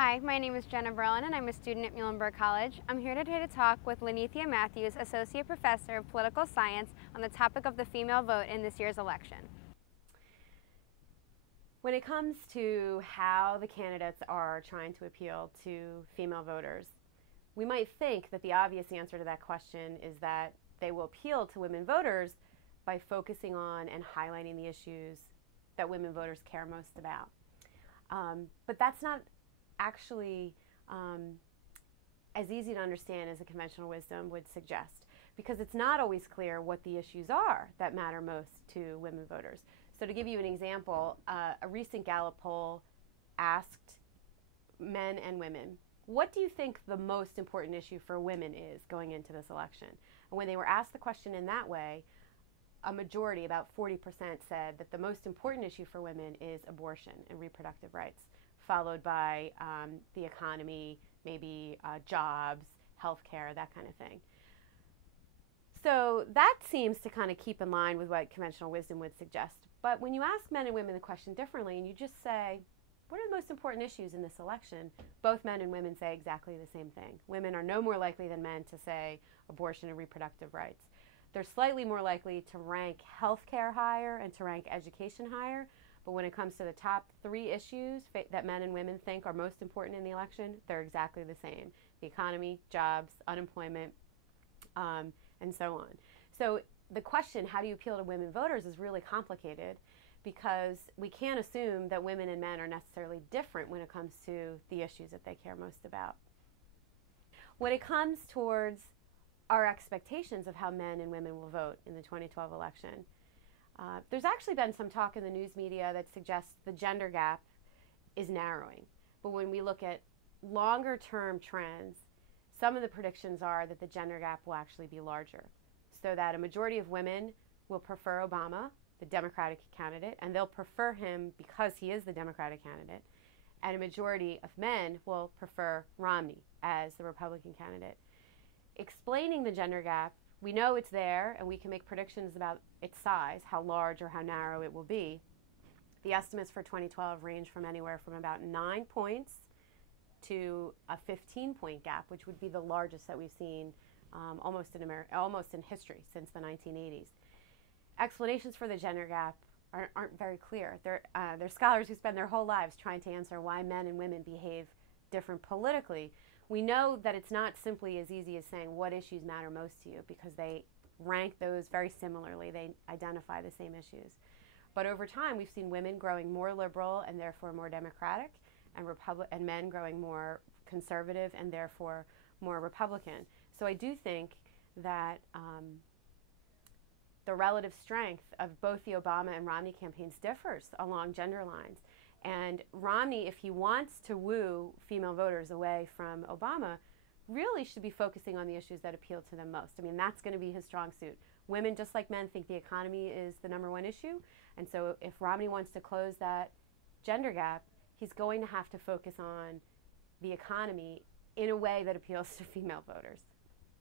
Hi, my name is Jenna Berlin and I'm a student at Muhlenberg College. I'm here today to talk with Lanethea Mathews, Associate Professor of Political Science, on the topic of the female vote in this year's election. When it comes to how the candidates are trying to appeal to female voters, we might think that the obvious answer to that question is that they will appeal to women voters by focusing on and highlighting the issues that women voters care most about. But that's not actually as easy to understand as the conventional wisdom would suggest, because it's not always clear what the issues are that matter most to women voters. So to give you an example, a recent Gallup poll asked men and women, what do you think the most important issue for women is going into this election? And when they were asked the question in that way, a majority, about 40%, said that the most important issue for women is abortion and reproductive rights, followed by the economy, maybe jobs, healthcare, that kind of thing. So that seems to kind of keep in line with what conventional wisdom would suggest. But when you ask men and women the question differently and you just say, what are the most important issues in this election? Both men and women say exactly the same thing. Women are no more likely than men to say abortion and reproductive rights. They're slightly more likely to rank healthcare higher and to rank education higher. But when it comes to the top three issues that men and women think are most important in the election, they're exactly the same. The economy, jobs, unemployment, and so on. So the question, how do you appeal to women voters, is really complicated because we can't assume that women and men are necessarily different when it comes to the issues that they care most about. When it comes towards our expectations of how men and women will vote in the 2012 election, there's actually been some talk in the news media that suggests the gender gap is narrowing. But when we look at longer term trends, some of the predictions are that the gender gap will actually be larger, so that a majority of women will prefer Obama, the Democratic candidate, and they'll prefer him because he is the Democratic candidate, and a majority of men will prefer Romney as the Republican candidate. Explaining the gender gap, we know it's there and we can make predictions about its size, how large or how narrow it will be. The estimates for 2012 range from anywhere from about 9 points to a 15-point gap, which would be the largest that we've seen almost in history since the 1980s. Explanations for the gender gap aren't very clear. They're scholars who spend their whole lives trying to answer why men and women behave different politically. We know that it's not simply as easy as saying what issues matter most to you, because they rank those very similarly. They identify the same issues. But over time, we've seen women growing more liberal and therefore more democratic, and men growing more conservative and therefore more Republican. So I do think that the relative strength of both the Obama and Romney campaigns differs along gender lines. And Romney, if he wants to woo female voters away from Obama, really should be focusing on the issues that appeal to them most. I mean, that's going to be his strong suit. Women, just like men, think the economy is the #1 issue. And so if Romney wants to close that gender gap, he's going to have to focus on the economy in a way that appeals to female voters.